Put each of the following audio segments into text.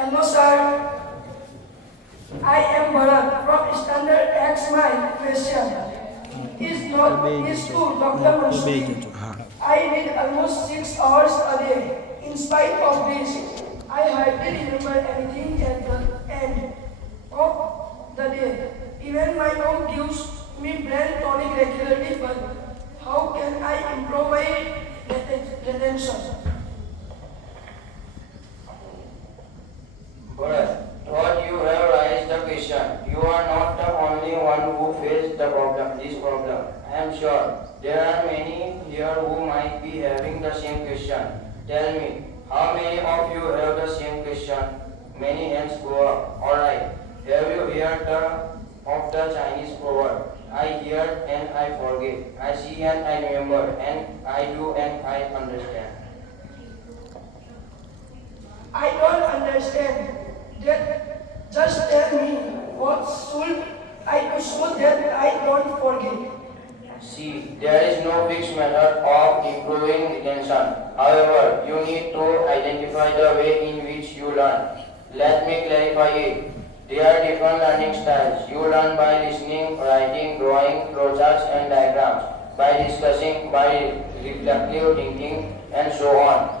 Hello, sir. I am Bharat from Standard X. My question is to Dr. Mansuri. I read almost 6 hours a day. In spite of this, I hardly remember anything at the end of the day. Even my mom gives me brain tonic regularly, but how can I improve my retention? But thought you have raised the question. You are not the only one who faced this problem. I am sure there are many here who might be having the same question. Tell me, how many of you have the same question? Many hands go up. Alright. Have you heard of the Chinese proverb? I hear and I forget. I see and I remember. And I do and I understand. I don't understand. Just tell me what should I do so that I don't forget. See, there is no fixed method of improving retention. However, you need to identify the way in which you learn. Let me clarify it. There are different learning styles. You learn by listening, writing, drawing, flowcharts and diagrams, by discussing, by reflective thinking, and so on.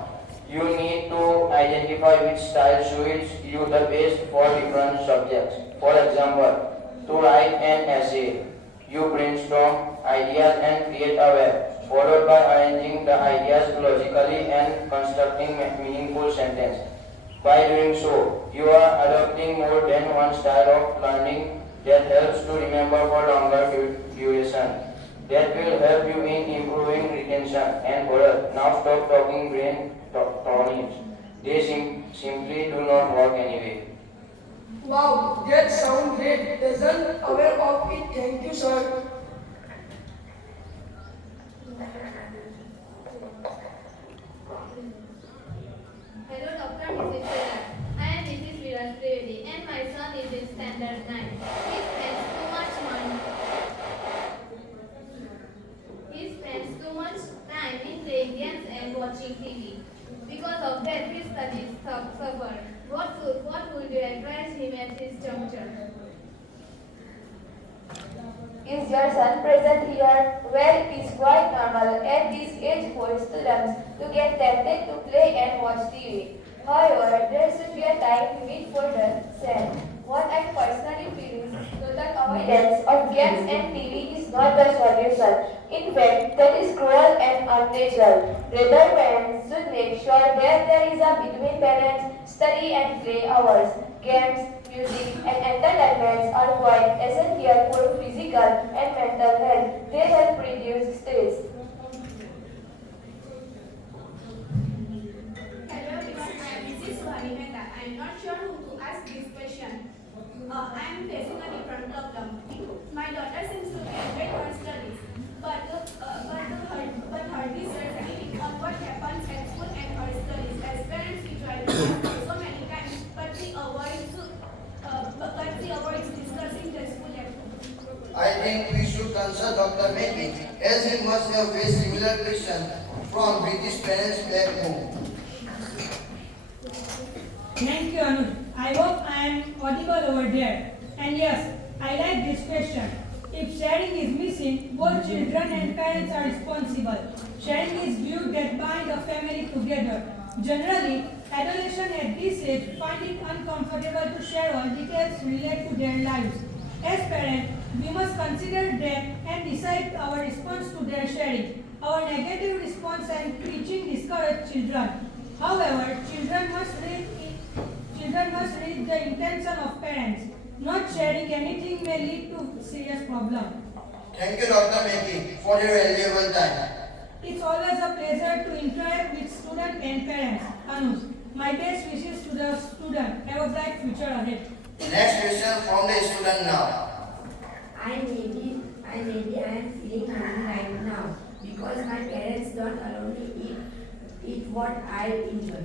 You need to identify which style suits you the best for different subjects. For example, to write an essay, you brainstorm ideas and create a web, followed by arranging the ideas logically and constructing meaningful sentence. By doing so, you are adopting more than one style of learning that helps to remember for longer duration. That will help you in improving retention and Bharat. Now stop talking brain tonics. They simply do not work anyway. Wow, that sounds great. Doesn't aware of it. Thank you, sir. Hello, Dr. Mrs. Vedan. I am Mrs. Virat Trivedi and my son is in standard 9. He spends too much time in playing games and watching TV. Because of that, his studies suffer. What would you advise him at this juncture? Is your son present here? Well, it is quite normal at this age for students to get tempted to play and watch TV. However, there should be a time limit for that. What I personally feel is total avoidance of games and TV is not the solution. In fact, that is cruel and unnatural. Rather, parents should make sure that there is a between parents, study and play hours. Games, music and entertainments are quite essential for physical and mental health. They help reduce stress. Hello everyone, I am Mrs. Suhani Mehta. I am not sure who to ask this question. I am facing a different problem. My daughter seems to be enjoying her studies, but hardly says anything on what happens at school and her studies. As parents, we try to help her so many times, but she avoids discussing the school at home. I think we should consult Dr. Meki as he must have faced similar questions from British parents back home. Thank you, Anuj. I hope I am audible over there. And yes, I like this question. If sharing is missing, both children and parents are responsible. Sharing is glue that bind a family together. Generally, adolescents at this age find it uncomfortable to share all details related to their lives. As parents, we must consider them and decide our response to their sharing. Our negative response and preaching discourage children. However, children must read the intention of parents. Not sharing anything may lead to serious problem. Thank you, Dr. Meki, for your valuable time. It's always a pleasure to interact with students and parents. Anuj, my best wishes to the student. Have a bright future ahead. Next question from the student now. I am feeling hungry right now because my parents don't allow me eat what I enjoy.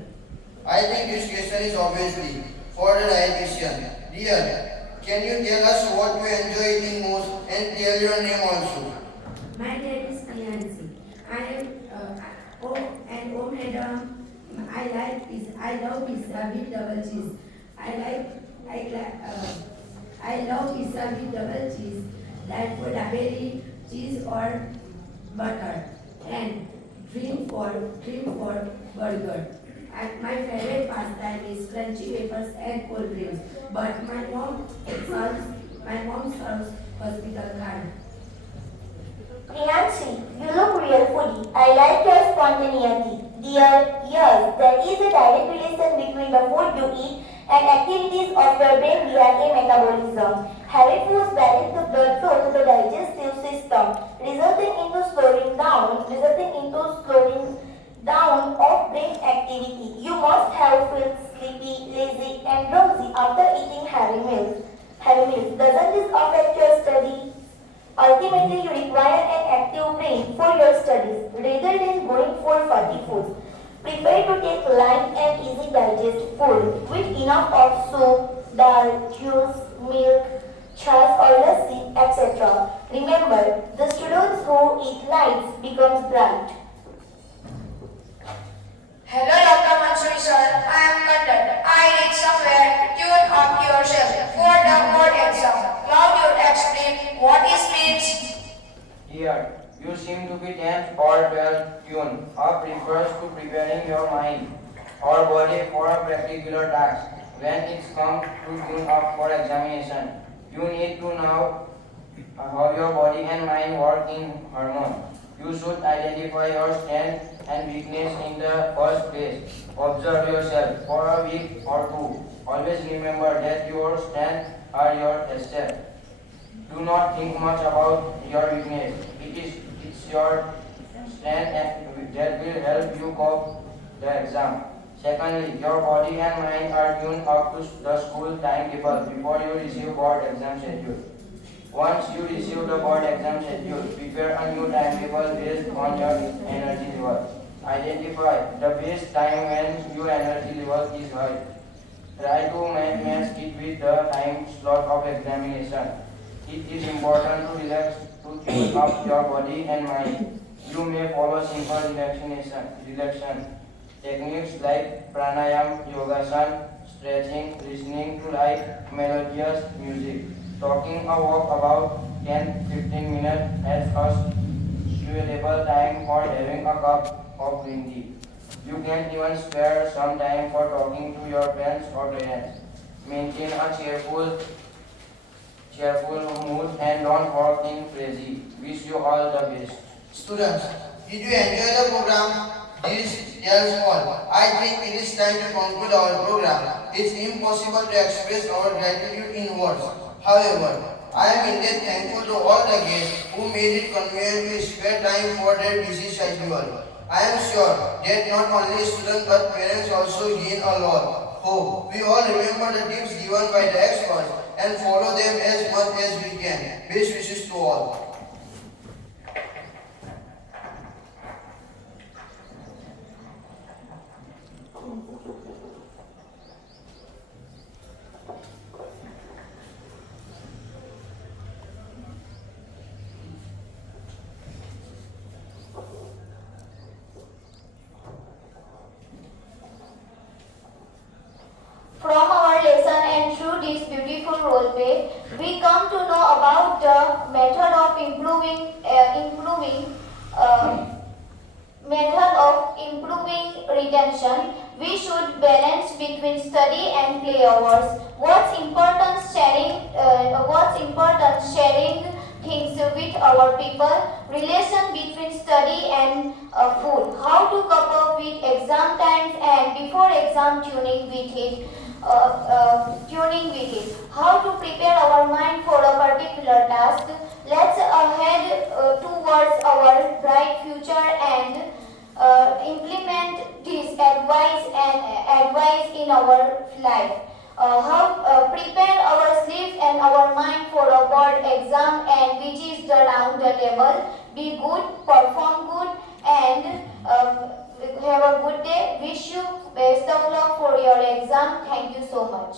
I think this question is obviously for the right question. Dear, can you tell us what you enjoy eating most and tell your name also? My name is Priyansi. I love pizza with double cheese. I love pizza with double cheese, like for daberi, cheese or butter, and dream for burger. And my favorite pastime is crunchy wafers and cold drinks. But my mom serves hospital card. Priyanshi, you look real foodie. I like your spontaneity. Dear, yes, there is a direct relation between the food you eat and activities of your brain via a metabolism. Heavy foods balance the blood flow to the digestive system, resulting into slowing down of brain activity. You must have felt sleepy, lazy, and drowsy after eating heavy meals. Doesn't this affect your study? Ultimately, you require an active brain for your studies rather than going for fatty foods. Prefer to take light and easy digest food with enough of soup, dal, juice, milk, chas or lassi, etc. Remember, the students who eat light becomes bright. Hello, Dr. Mansuri sir. I am Kandan. I read somewhere, tune up yourself for the board exam. Now you explain what is means. Here, you seem to be 10th or 12th tune up refers to preparing your mind or body for a particular task. When it's come to tune up for examination, you need to know how your body and mind work in harmony. You should identify your strength and weakness in the first place. Observe yourself for a week or two. Always remember that your strengths are your assets. Do not think much about your weakness. It's your strength that will help you cope the exam. Secondly, your body and mind are tuned up to the school timetable before you receive board exam schedule. Once you receive the board exam schedule, prepare a new timetable based on your energy level. Identify the best time when your energy level is high. Try to match it with the time slot of examination. It is important to relax to tune up your body and mind. You may follow simple relaxation techniques like pranayam, yogasan, stretching, listening to light, melodious music. Talking a walk about 10-15 minutes as a suitable time for having a cup of green tea. You can even spare some time for talking to your friends or parents. Maintain a cheerful mood and don't walk in crazy. Wish you all the best. Students, did you enjoy the program? This tells all. I think it is time to conclude our program. It's impossible to express our gratitude in words. However, I am indeed thankful to all the guests who made it convenient to spare time for their busy schedule. I am sure that not only students but parents also gain a lot. Hope we all remember the tips given by the experts and follow them as much as we can. Best wishes to all. From our lesson and through this beautiful role play, we come to know about the method of improving retention. We should balance between study and play hours. What's important sharing things with our people, relation between study and food, how to cope up with exam times and before exam tuning with it, how to prepare our mind for a particular task. Let's head towards our bright future and implement this advice in our life. How prepare our sleeves and our mind for a board exam and which is the round the table. Be good, perform good, and have a good day. Wish you best of luck for your exam. Thank you so much.